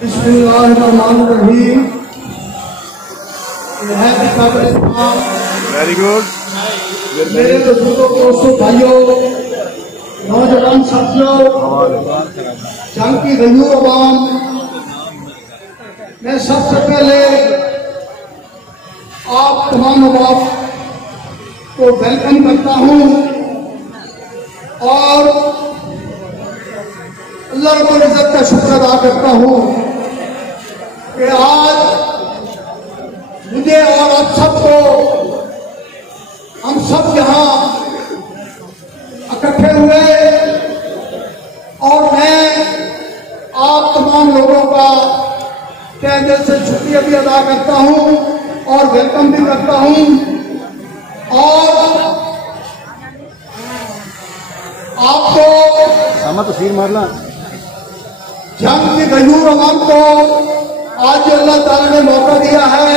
बिस्मिल्लाहिर्रहमानिर्रहीम। Very good. मेरे बुजुर्गों, दोस्तों, भाइयों, नौजवान साथियों, जंग की गयूर अवाम, मैं सबसे पहले आप तमाम अवाम को वेलकम करता हूं और अल्लाह रब्बुल इज्जत का शुक्र अदा करता हूं कि आज मुझे और आप सबको, हम सब यहाँ इकट्ठे हुए और मैं आप तमाम लोगों का तहे दिल से शुक्रिया भी अदा करता हूं और वेलकम भी करता हूं। और आपको तस्वीर मारना जंग की गयूर अवाम को आज अल्लाह ताला ने मौका दिया है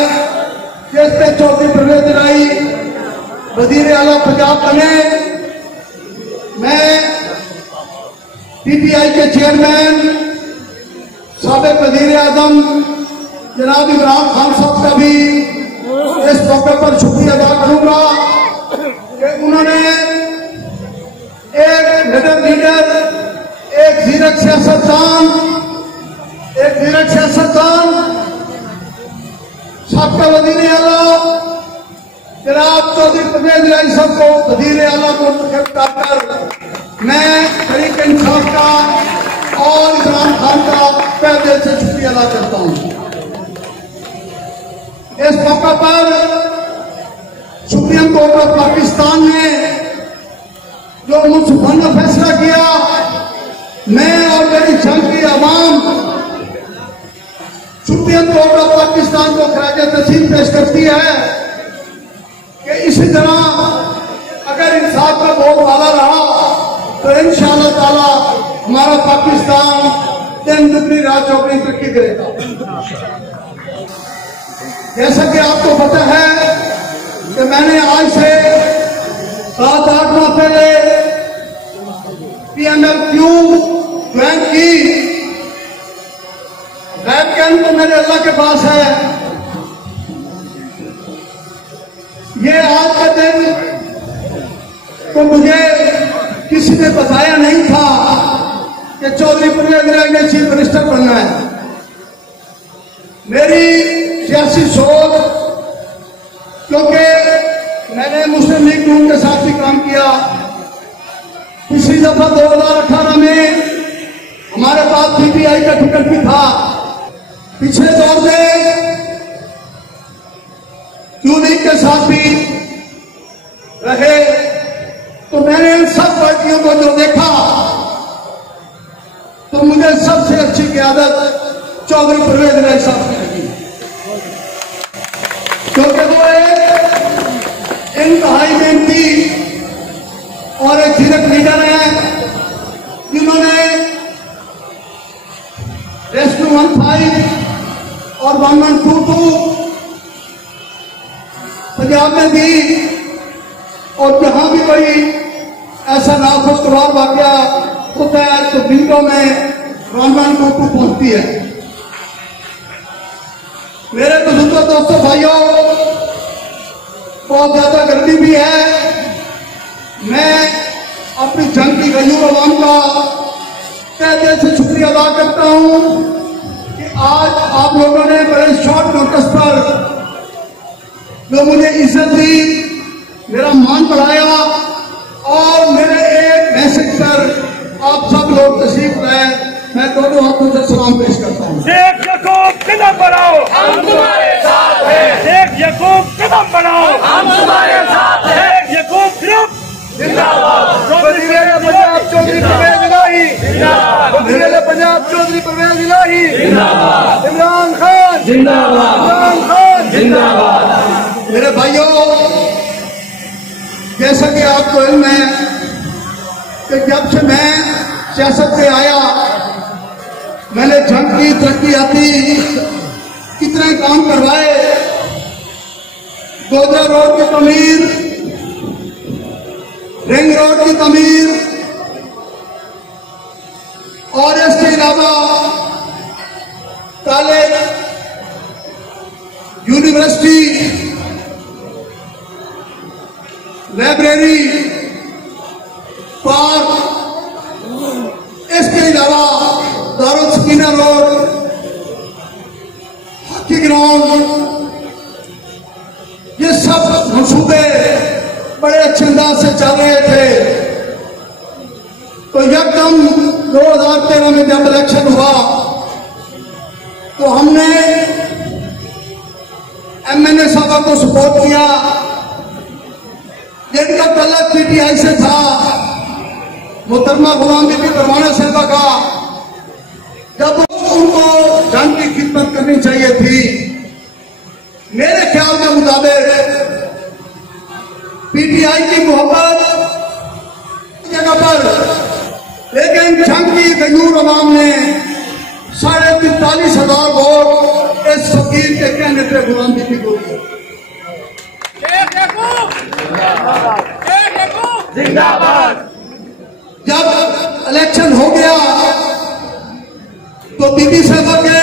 कि इससे चौथी परवेज इलाही वजीर आला पंजाब बने। मैं PTI के चेयरमैन साबिक वजीर आजम जनाब इमरान खान साहब का भी इस मौके पर शुक्रिया अदा करूंगा कि उन्होंने एक लीडर, एक जीरक सियासतदान सबका वजीर आला जनाब चौधरी परवेज इलाही साहब को वजीर आला मुंतखब कर मैं तहरीक इंसाफ का और इमरान खान का तहे दिल से शुक्रिया अदा करता हूं। इस मौका पर सुप्रीम कोर्ट ऑफ पाकिस्तान ने जो मुंसिफाना फैसला किया, मैं और मेरी जंग की आवाम सुप्रीम कोर्ट ऑफ पाकिस्तान को खराज तहसीन पेश करती है कि इसी तरह अगर इंसाफ का बोलबाला रहा तो इंशाअल्लाह ताला हमारा पाकिस्तान दिन दुगनी रात चौगनी तरक्की करेगा। जैसा कि आपको पता है कि मैंने आज से 7-8 माह पहले PMLQ ज्वाइन की। गैर ज्ञान तो मेरे अल्लाह के पास है। ये आज का दिन तो मुझे किसी ने बताया नहीं था कि चौधरी परवेज इलाही ने चीफ मिनिस्टर बनना है। मेरी सियासी सोच, क्योंकि मैंने मुस्लिम लीग नून के साथ भी काम किया। पिछली दफा 2018 में हमारे पास PTI का टिकट भी था। पिछले दौर में यूं लीग के साथ भी रहे। तो मैंने इन सब पार्टियों को जो देखा तो मुझे सबसे अच्छी क़यादत चौधरी परवेज इलाही साहब ने लगी, क्योंकि वो एक इंतहाई मेहनती और एक जीरक लीडर है जिन्होंने रेस्क्यू 15 और 1122 पंजाब में दी और जहां भी कोई ऐसा नाखुशगवार वाकया होता है तो मिनटों में 1122 पहुंचती है। मेरे बुजुर्गों, दोस्तों, भाइयों, बहुत ज्यादा गर्मी भी है। मैं अपनी जंग की गयूर अवाम का तहे दिल से शुक्रिया अदा करता हूं कि आज आप लोगों ने बड़े शॉर्ट नोटिस पर जो मुझे इज्जत दी, मेरा मान बढ़ाया और मेरे एक मैसेज पर आप सब लोग तशरीफ लाए। मैं दोनों हाथों से सलाम पेश करता हूँ। शेख यकूब कदम बढ़ाओ, हम तुम्हारे साथ हैं। शेख यकूब कदम बढ़ाओ, हम तुम्हारे साथ हैं। शेख यकूब ग्रुप जिंदाबाद। वज़ीर आला पंजाब चौधरी परवेज इलाही जिंदाबाद। वज़ीर आला पंजाब चौधरी परवेज इलाही जिंदाबाद। इमरान खान जिंदाबाद। इमरान खान जिंदाबाद। मेरे भाइयों, जैसा कि आपको इल्म है कि जब से मैं सियासत पे आया, मैंने जंग की तरक्कियाती कितने काम करवाए। गोदरा रोड की तमीर, रिंग रोड की तमीर और इसके अलावा कॉलेज, यूनिवर्सिटी, लाइब्रेरी, पार्क, इसके अलावा Darul Sakina road, hockey ground, ये सब मंसूबे बड़े अच्छे अंदाज से चल रहे थे। तो यकदम 2013 में जब इलेक्शन हुआ तो हमने एमएनए साहब को सपोर्ट किया, जिनका तल्लक पीटीआई से था, मोहतरमा गुलाम बीबी परवाना साहबा का, जब उनको जंग की खिदमत करनी चाहिए थी। मेरे ख्याल के मुताबिक पीटीआई की मोहब्बत जगह पर, लेकिन जंग की गयूर अवाम ने 43,500 वोट इस फकीर के कहने पे गुलाम बीबी को दिए। जिंदाबाद। जब इलेक्शन हो गया तो बीबी साहबा के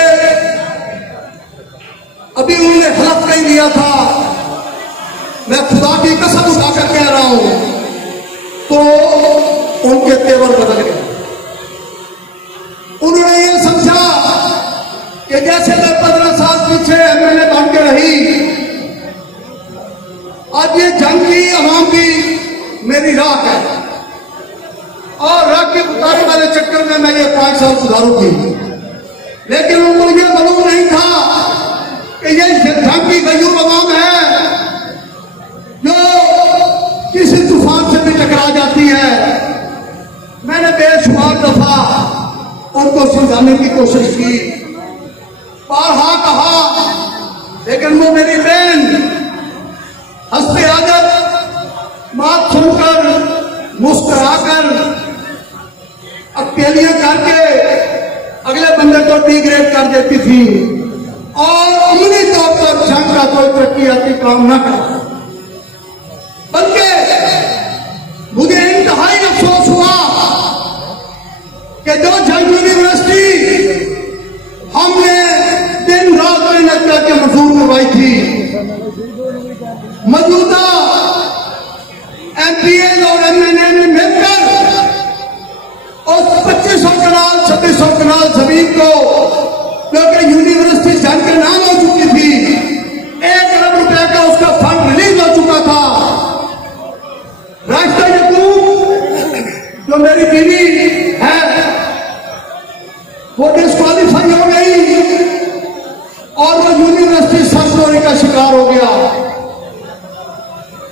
अभी उन्होंने हलफ नहीं लिया था, मैं खुदा की कसम उठाकर कह रहा हूं, तो उनके तेवर बदल गए। उन्होंने ये समझा कि जैसे मैं 15 साल पीछे एमएलए बन के रही, आज ये जंग की अवाम की मेरी राह है और राह के उतारने वाले चक्कर में मैं ये 5 साल सुधारूंगी। लेकिन उनको ये मालूम नहीं था कि ये जंग की गयूर अवाम है जो किसी तूफान से भी टकरा जाती है। मैंने बेशुमार दफा उनको समझाने की कोशिश की, बारहा कहा, लेकिन वो मेरी बहन हंसते आदत बात सुनकर मुस्कुराकर अकेलियां करके अगले बंदे को डिग्रेड कर देती थी और अमली तौर पर जंग का कोई तरक्याती काम न करता। बल्कि मुझे इंतहाई अफसोस हुआ कि जो जंग यूनिवर्सिटी हमने दिन रात मेहनत करके मंजूर करवाई थी, मौजूदा एमपीए और एमएनए ने मिलकर उस 2500 कनाल 2600 कनाल जमीन को, जो कि यूनिवर्सिटी जंग के नाम हो चुकी थी, 1 अरब रुपए का उसका फंड रिलीज हो चुका था। रास्ता जो मेरी बीवी है वो डिस्क्वालीफाई हो गई और वो यूनिवर्सिटी सरसोरी का शिकार हो गया।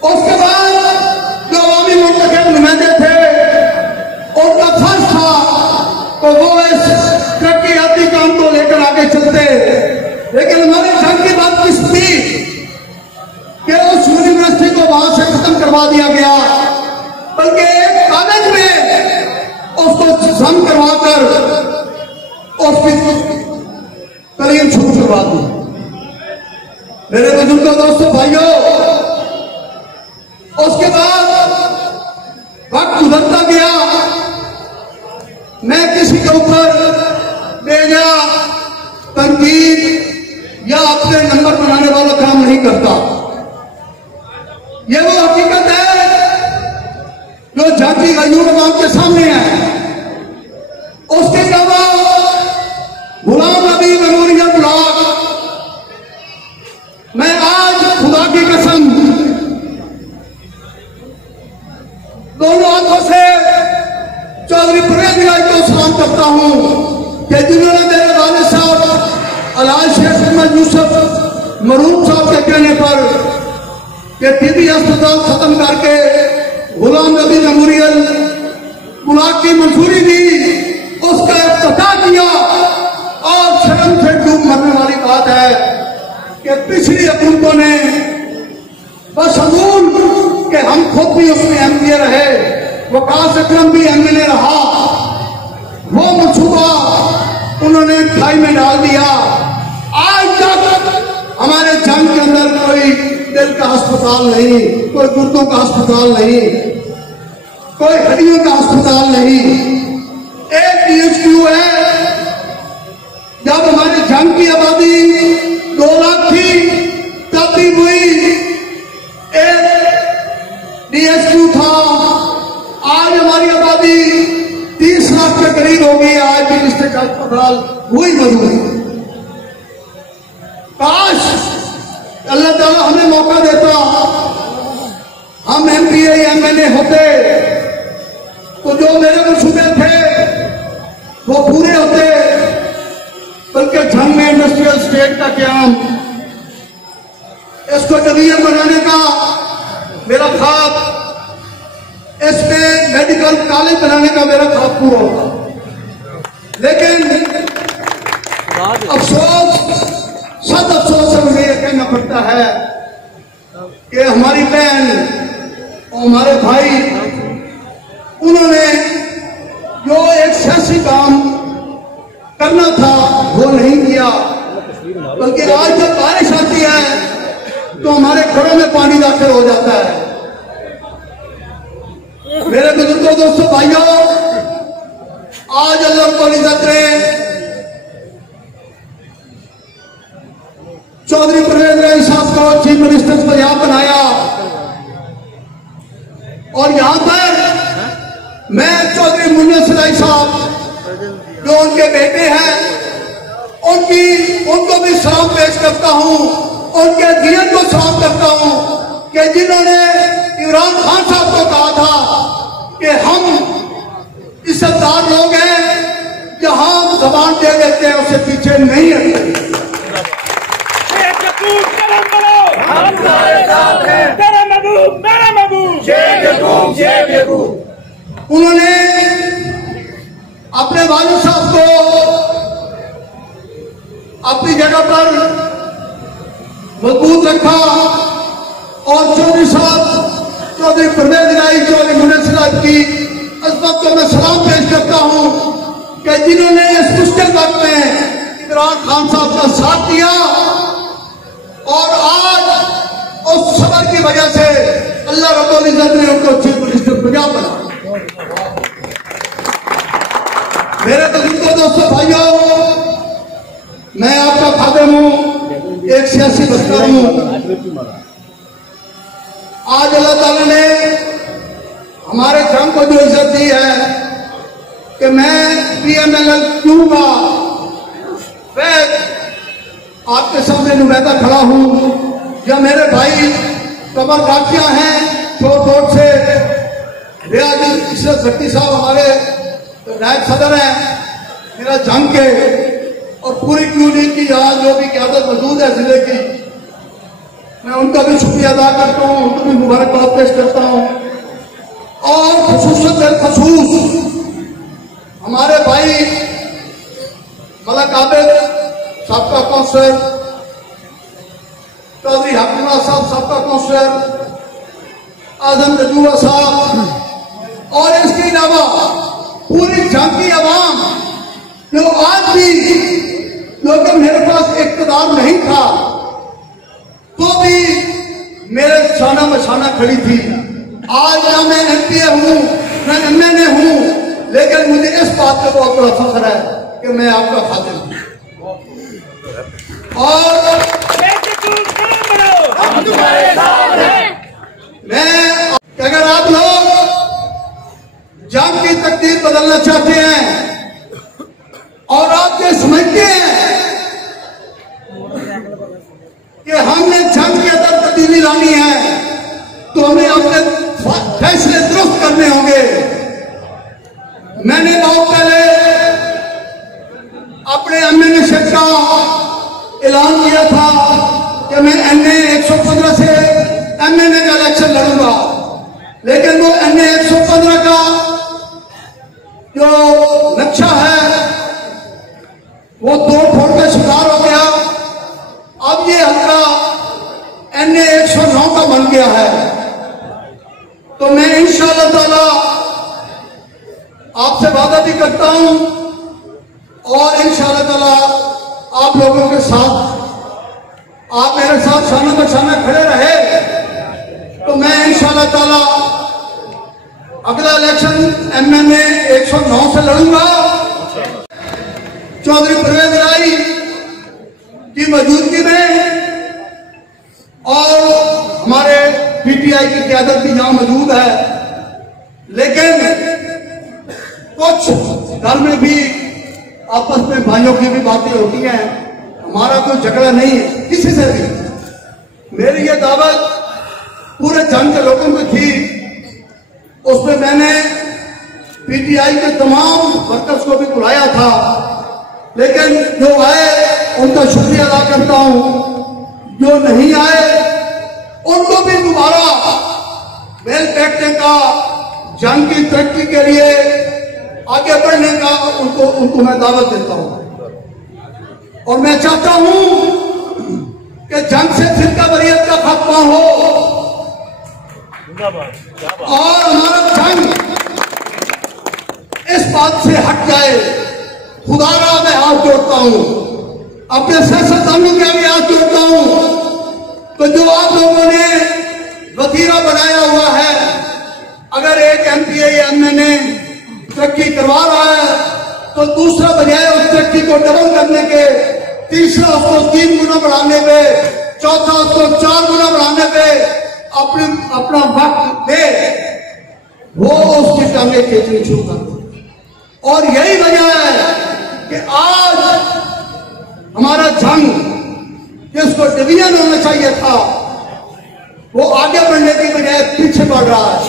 उसके बाद जो अवामी मुंतखब नुमाइंदे थे, उनका फर्ज था तो वो इस तरक्याती काम को लेकर आगे चलते, लेकिन हमारे जंग की बात किस थी कि उस यूनिवर्सिटी को वहां से खत्म करवा दिया गया, बल्कि एक कागज में उसको जम करवाकर उसकी तरीन शुरू करवा दी। मेरे बुजुर्गों, दोस्तों, भाइयों, उसके बाद वक्त गुजरता गया, मैं किसी के ऊपर बेजा तनकीद या अपने नंबर बनाने वाला काम नहीं करता। यह वो हकीकत है जो जाति गयूर अवाम के सामने है। उसके अलावा गुलाम नबी मेमोरियल ब्लॉक, मैं आज खुदा की कसम दोनों हाथों से चौधरी परवेज इलाही को सलाम करता हूं कि जिन्होंने मेरे वालिद साहब अलाज शेख अहमद यूसुफ मरूम साहब के कहने पर कि टीबी अस्पताल खत्म करके गुलाम नबी मेमोरियल ब्लॉक की मंजूरी दी, उसका इफ्तिताह किया। और शर्म से डूब मरने वाली बात है कि पिछली हुकूमतों ने बशमूल कि हम खुद भी उसमें एमपीए रहे, वकास अकरम भी एमएलए रहा, वो मंसूबा उन्होंने खाई में डाल दिया। आज तक हमारे जंग के अंदर कोई दिल का अस्पताल नहीं, कोई गुर्दों का अस्पताल नहीं, कोई हड्डियों का अस्पताल नहीं। एक डीएचक्यू है जब हमारी जंग की आबादी 2 लाख थी तब भी हुई एक DSQ था। आज हमारी आबादी 30 लाख के करीब होगी। आज भी डिस्ट्रिक्ट अस्पताल हुई मौजूद। काश अल्लाह ताला हमें मौका देता, हम MPA MLA होते तो जो मेरे मंसूबे थे वो पूरे होते। बल्कि झंग में इंडस्ट्रियल स्टेट का क्याम, इसको डिवीजन बनाने का मेरा ख्वाब, इसमें मेडिकल कॉलेज बनाने का मेरा ख्वाब पूरा होता। लेकिन अफसोस, सद अफसोस से मुझे यह कहना पड़ता है कि हमारी बहन और हमारे भाई, उन्होंने जो एक सियासी काम करना था वो नहीं किया। बल्कि आज जब बारिश आती है तो हमारे घरों में पानी दाखिल हो जाता है। मेरे बुजुर्गों, दोस्तों, भाइयों, आज अल्लाह रब्बुल इज्जत ने चौधरी परवेज इलाही साहब को चीफ मिनिस्टर पंजाब बनाया। और यहां पर मैं चौधरी मुन्नस इलाही साहब जो उनके बेटे हैं, उनको भी सलाम पेश करता हूं, उनके दियन को सलाम करता हूं कि जिन्होंने इमरान खान साहब को कहा था कि हम इज्जतदार लोग हैं, जहां जबान दे देते हैं उससे पीछे नहीं हटते। हम तुम्हारे साथ हैं। तेरा महबूब, मेरा महबूब। जय यकूब, जय यकूब। उन्होंने अपने वालिद साहब को अपनी जगह पर मजबूत रखा और चौधरी साहब, चौधरी परवेज इलाही, चौधरी मुन्नस इलाही की अज़मत को मैं सलाम पेश करता हूं कि जिन्होंने इस मुश्किल वक्त में इमरान खान साहब का साथ दिया और आज उस सबर की वजह से अल्लाह रब्बुल इज्जत ने उनको चीफ मिनिस्टर पंजाब बना। मेरे बुजुर्गों, दोस्तों, भाइयों, मैं आपका खादिम हूं, एक सियासी बस्तर हूं। आज अल्लाह ताला ने हमारे जंग को जो इज्जत दी है कि मैं PMLL क्यूंगा, मैं आपके सामने नुमाइंदा खड़ा हूं, या मेरे भाई कमर राखियां हैं छोट से, रियाज इशरत जक्की साहब हमारे नायब सदर हैं मेरा जंग के, और पूरी यूनिट की यहाँ जो भी क़यादत मौजूद है जिले की, मैं उनका भी शुक्रिया अदा करता हूँ, उनको भी मुबारकबाद पेश करता हूँ। और खसूस हमारे भाई मलक आबिद सबका काउंसलर, चौधरी हकीमुल्लाह साहब सबका काउंसलर, आजम रजूआ साहब, और इसके अलावा पूरी जंग की आवाम जो आज भी, क्योंकि मेरे पास इक़्तिदार नहीं था तो भी मेरे शाना मशाना खड़ी थी। आज ना मैं MPA हूं ना MNA हूं, लेकिन मुझे इस बात पे बहुत बड़ा फख्र है कि मैं आपका खादिम हूं। और हम तुम्हारे साथ हैं। मैं, अगर आप लोग जंग की तकदीर बदलना चाहते हैं और आप ये समझते हैं कि हमने जंग के अंदर तब्दीली लानी है, तो हमें अपने फैसले दुरुस्त करने होंगे। मैंने बहुत पहले अपने MNA का ऐलान किया था कि मैं NA 115 से MNA का इलेक्शन लड़ूंगा, लेकिन वो NA 115 का जो नक्शा है वो तोड़ फोड़ का शिकार हो गया। अब ये हल्का NA 109 का बन गया है। तो मैं इंशाअल्लाह ताला आपसे वादा भी करता हूं और इंशाअल्लाह ताला आप लोगों के साथ, आप मेरे साथ शाना बशाना खड़े रहे तो मैं इंशाअल्लाह ताला अगला इलेक्शन MNA 109 से लड़ूंगा। चौधरी परवेज इलाही की मौजूदगी में और हमारे पीटीआई की क़यादत भी यहां मौजूद है, लेकिन कुछ घर में भी आपस में भाइयों की भी बातें होती हैं। हमारा कोई झगड़ा नहीं है किसी से भी। मेरी ये दावत पूरे जंग के लोगों को थी, उसमें मैंने पीटीआई के तमाम वर्कर्स को भी बुलाया था, लेकिन जो आए उनका शुक्रिया अदा करता हूं, जो नहीं आए उनको भी दोबारा बेल बैठने का, जंग की तरक्की के लिए आगे बढ़ने का उनको मैं दावत देता हूं। और मैं चाहता हूं कि जंग से फिरका वरीयत का खात्मा हो और हमारा जंग इस बात से हट जाए। खुदारा मैं हाथ जोड़ता हूं, अपने सियासतदानों के आगे हाथ जोड़ता हूं, तो जो आप लोगों ने वतीरा बनाया हुआ है, अगर एक एमपीए या एमएनए तरक्की करवा रहा है तो दूसरा बजाय उस तरक्की को डबल करने के, तीसरा उसको 3 गुना बढ़ाने पे, चौथा उसको 4 गुना बढ़ाने पे अपना वक्त दे, वो उसकी टांगे खींचनी शुरू कर दे। और यही वजह है कि आज हमारा जंग जिसको डिवीजन होना चाहिए था, वो आगे बढ़ने की बजाय पीछे बढ़ रहा है।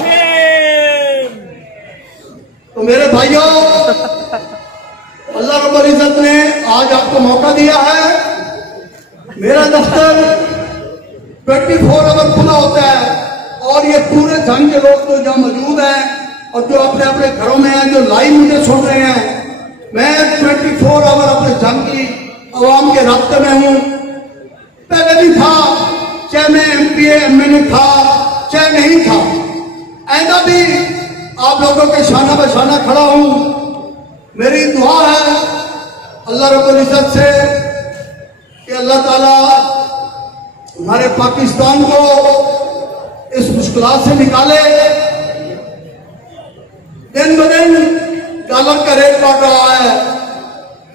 तो मेरे भाइयों, अल्लाह रब्बुल इज्जत ने आज आपको मौका दिया है। मेरा दफ्तर 24 आवर खुला होता है और ये पूरे जंग के लोग तो जहां मौजूद हैं और जो अपने अपने घरों में हैं, जो लाइव मुझे सुन रहे हैं, मैं 24 आवर अपने जंग की आवाम के रास्ते में हूं। पहले भी था, चाहे मैं एमपीए एमएनए था, चाहे नहीं था, ऐसा भी आप लोगों के शाना बशाना खड़ा हूं। मेरी दुआ है अल्लाह रब्बुल इज्जत से कि अल्लाह ताला हमारे पाकिस्तान को इस मुश्किलात से निकाले। दिन ब दिन डॉलर का रेट बढ़ रहा है,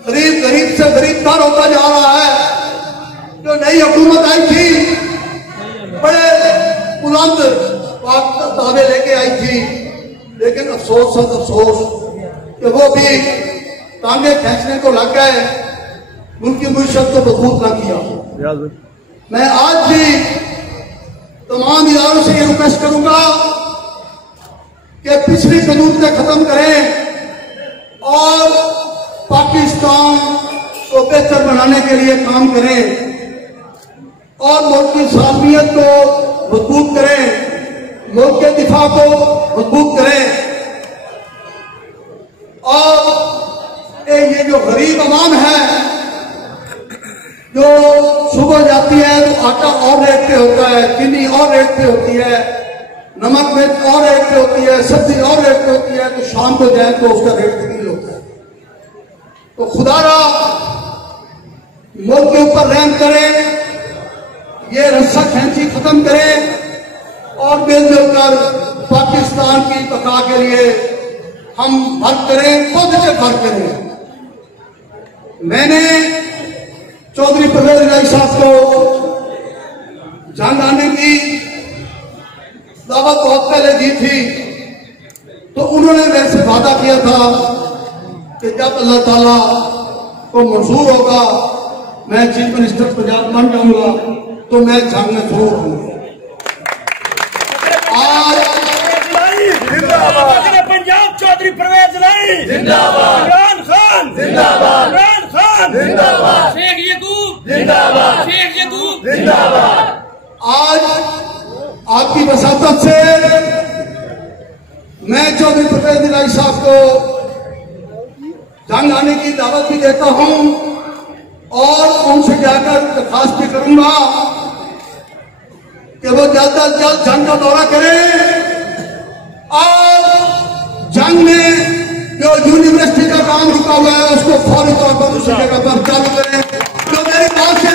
गरीब से गरीबतर होता जा रहा है। जो नई हुकूमत आई थी, बड़े बुलंद दावे लेके आई थी, लेकिन अफसोस सद अफसोस कि वो भी टांगे खींचने को लग गए, उनकी मुशत को बदबूत न किया। मैं आज भी तमाम इदारों से ये रिक्वेस्ट करूंगा कि पिछली कदूरतें खत्म करें और पाकिस्तान को बेहतर बनाने के लिए काम करें और मुल्क की सालमियत को मजबूत करें, मुल्क के दिफा को मजबूत करें। और ये जो गरीब अवाम है, जो सुबह जाती है तो आटा और रेट पे होता है, चीनी और रेट पे होती है, नमक मिर्च और रेट पे होती है, सब्जी और रेट पे होती है, तो शाम को जाए तो उसका रेट तब्दील होता है। तो खुदारा मुल्क के ऊपर रहम करें, ये रस्सा खींची खत्म करें और मिलजुल कर पाकिस्तान की बका के लिए हम वर्क करें, पॉजिटिव वर्क करें। मैंने चौधरी परवेज इलाही साहब को जंग आने की दावत बहुत पहले दी थी, तो उन्होंने मेरे से वादा किया था कि जब अल्लाह ताला को मंजूर होगा, मैं चीफ मिनिस्टर पंजाब बन जाऊंगा, तो मैं जंग में जरूर हूँ। आज पंजाब चौधरी परवेज इलाही जिंदाबाद, इमरान खान जिंदाबाद, इमरान खान जिंदाबाद, शेख यकूब जिंदाबाद, शेख यकूब जिंदाबाद। आज आपकी वसातत से मैं चौधरी परवेज इलाही साहब को जंग आने की दावत भी देता हूं और उनसे जाकर दरखास्त भी करूंगा कि वो जल्द अज जल्द जंग का दौरा करें और जंग में जो यूनिवर्सिटी का काम रुका हुआ है उसको फौरी तौर पर उसी जगह पर चालू करें। जो मेरी बात से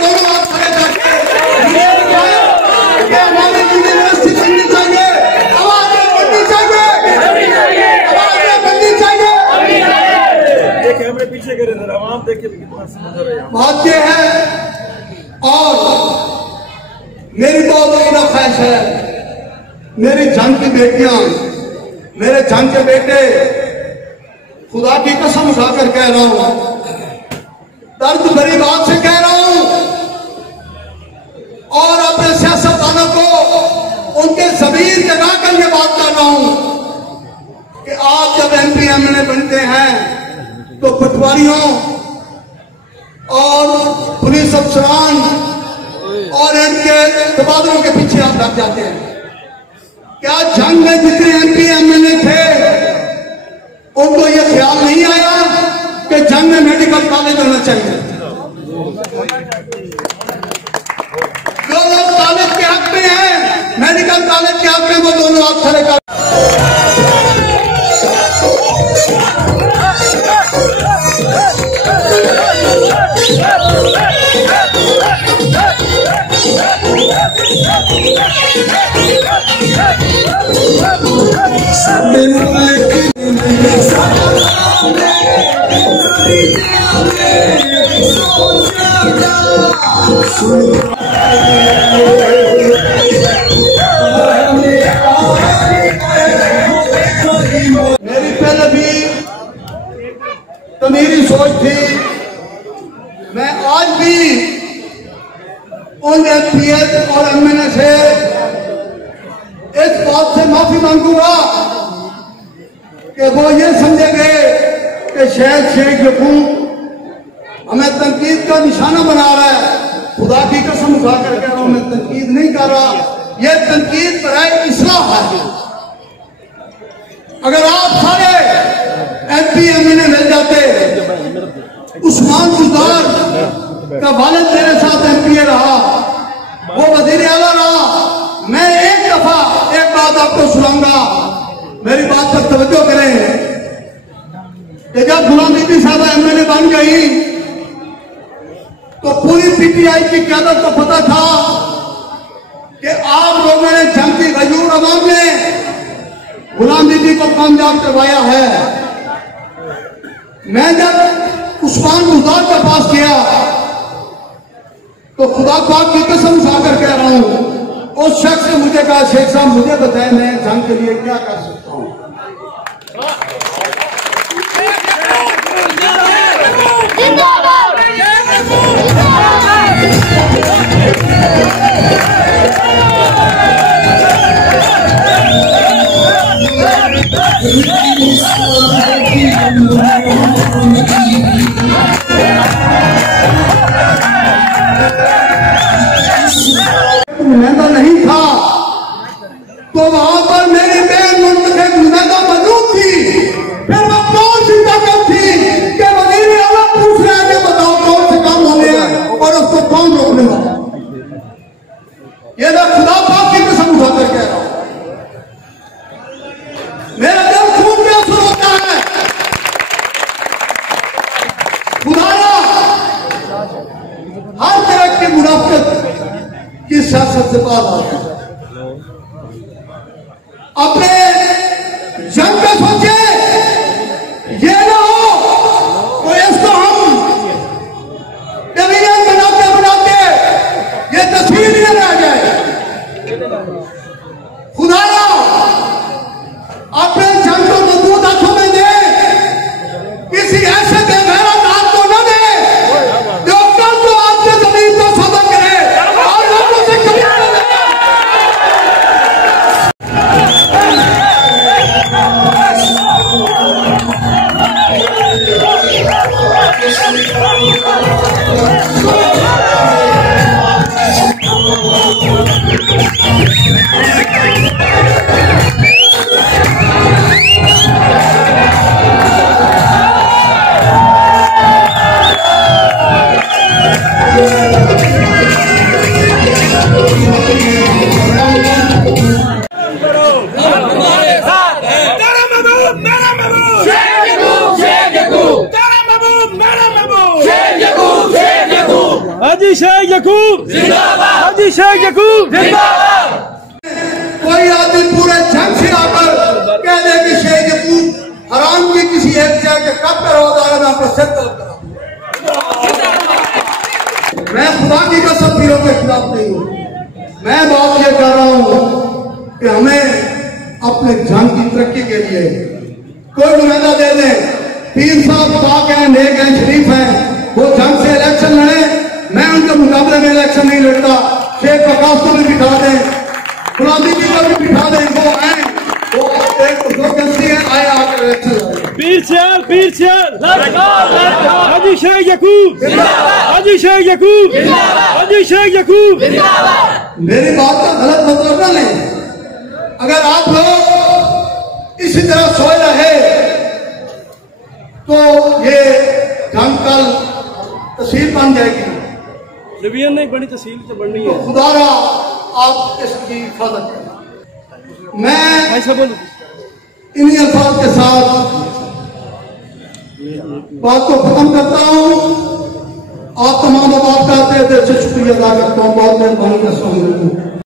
दोनों बात खड़े करके हमारी यूनिवर्सिटी बननी चाहिए, आवाजें बननी चाहिए, आवाजें बननी चाहिए। कैमरे पीछे करें। बच्चे हैं और मेरी बहुत बड़ी ख्वाहिश है, मेरी जंग की बेटियां, मेरे जंग के बेटे, खुदा की कसम उठाकर कह रहा हूं, दर्द भरी बात से कह रहा हूं और अपने सियासतदानों को उनके जमीर जगाकर ये बात कर रहा हूं कि आप जब MP MLA बनते हैं तो पटवारियों और पुलिस अफसरान और इनके तबादलों के पीछे आप लग जाते हैं। क्या जंग में जितने MP MLA थे उनको यह ख्याल नहीं आया कि जंग में मेडिकल कॉलेज होना चाहिए? जो लोग कॉलेज के हक में हैं, मेडिकल कॉलेज के हक में, वो दोनों आप खड़े कर। मेरी पहले भी तो मेरी सोच थी, मैं आज भी उन FPS और MNA से इस बात से माफी मांगूंगा कि वो ये समझेंगे कि शायद शेख यकूब हमें तनकीद का निशाना बना रहा है। खुदा की कसम उठाकर कह रहा हूं, मैं तनकीद नहीं कर रहा, यह तनकीद बराए इस्लाह है। अगर आप सारे MP MLA मिल जाते, उस्मान बुज़दार का वालिद मेरे साथ MPA रहा, वो वज़ीर आला रहा, मैं एक दफा एक बात आपको सुनाऊंगा, मेरी बात पर तवज्जो करें कि जब गुलाम बीबी साहबा MLA बन गई तो पूरी PTI की क़यादत को पता था कि आप लोगों ने जंग की गजूर अवाम ने गुलाम बीबी को कामयाब करवाया है। मैं जब उस्मान बुज़दार के पास गया तो खुदा पाक की कसम उठाकर कह रहा हूं, उस शख्स ने मुझे कहा, शेख साहब मुझे बताएं मैं जंग के लिए क्या कर सकता हूं। नुमाइंदा नहीं था तो वहां पर मेरी बेन मुंतखब नुमाइंदा मौजूद थी। फिर वो कौन सी ताकत थी कि वज़ीर आला पूछ रहे हैं कि बताओ कौन से काम होने हैं और उसको कौन रोकने वाला? ये मैं खुदा पाक की कसम उठाकर कह रहा हूं, मेरा दिल खून में आंसू होता है। खुदाया हर तरह की मुनाफिकत की सियासत से बात आती है। अपने जंग में सोचे ये ना हो तो इसको हम डिवीजन बनाते बनाते ये तस्वीर ही रह जाए। खुदाया अपने जंग को मजबूत हाथों में दे, किसी ऐसे बेगैरत हाथ को न दे जो कल को आपके जमीन को सबक करे और लोगों से कभी हाजी शेख यकूब जिंदाबाद, हाजी शेख यकूब जिंदाबाद। कोई आदमी पूरे जंग से आकर कह दे कि शेख यकूब हराम की किसी एक जगह के कब पर होगा, मैं आपको सिर तोड़ कराऊं। मैं खुदा की कसम पीरों के खिलाफ नहीं हूं। मैं बात ये कर रहा हूं कि हमें अपने जंग की तरक्की के लिए कोई नुमाइंदा दे दे। पीर साहब पाक हैं, नेक हैं, शरीफ हैं, वो जंग से इलेक्शन लड़े, मैं उनके मुकाबले में इलेक्शन नहीं लड़ता। शेख वकास को भी बिठा दें, गुलामी जी को भी बिठा दें, वो आए, वो एक वैकेंसी है, आए आकर इलेक्शन लड़े। पीर सियाल हाजी शेख यकूब, हाजी शेख यकूब, हाजी शेख यकूब। मेरी बात का गलत मतलब ना लें। अगर आप लोग इसी तरह सोए रहे तो ये जंग कल तहसील बन जाएगी। डिवीजन नहीं बनी, तहसील तो बननी है। तो खुदारा आप इसकी हिफाजत करें। मैं ऐसा बोलो, इन्हीं अल्फाज के साथ बात को खत्म करता हूं। आप तमाम बात का दिल से शुक्रिया अदा करता हूं। बहुत मेहरबानी।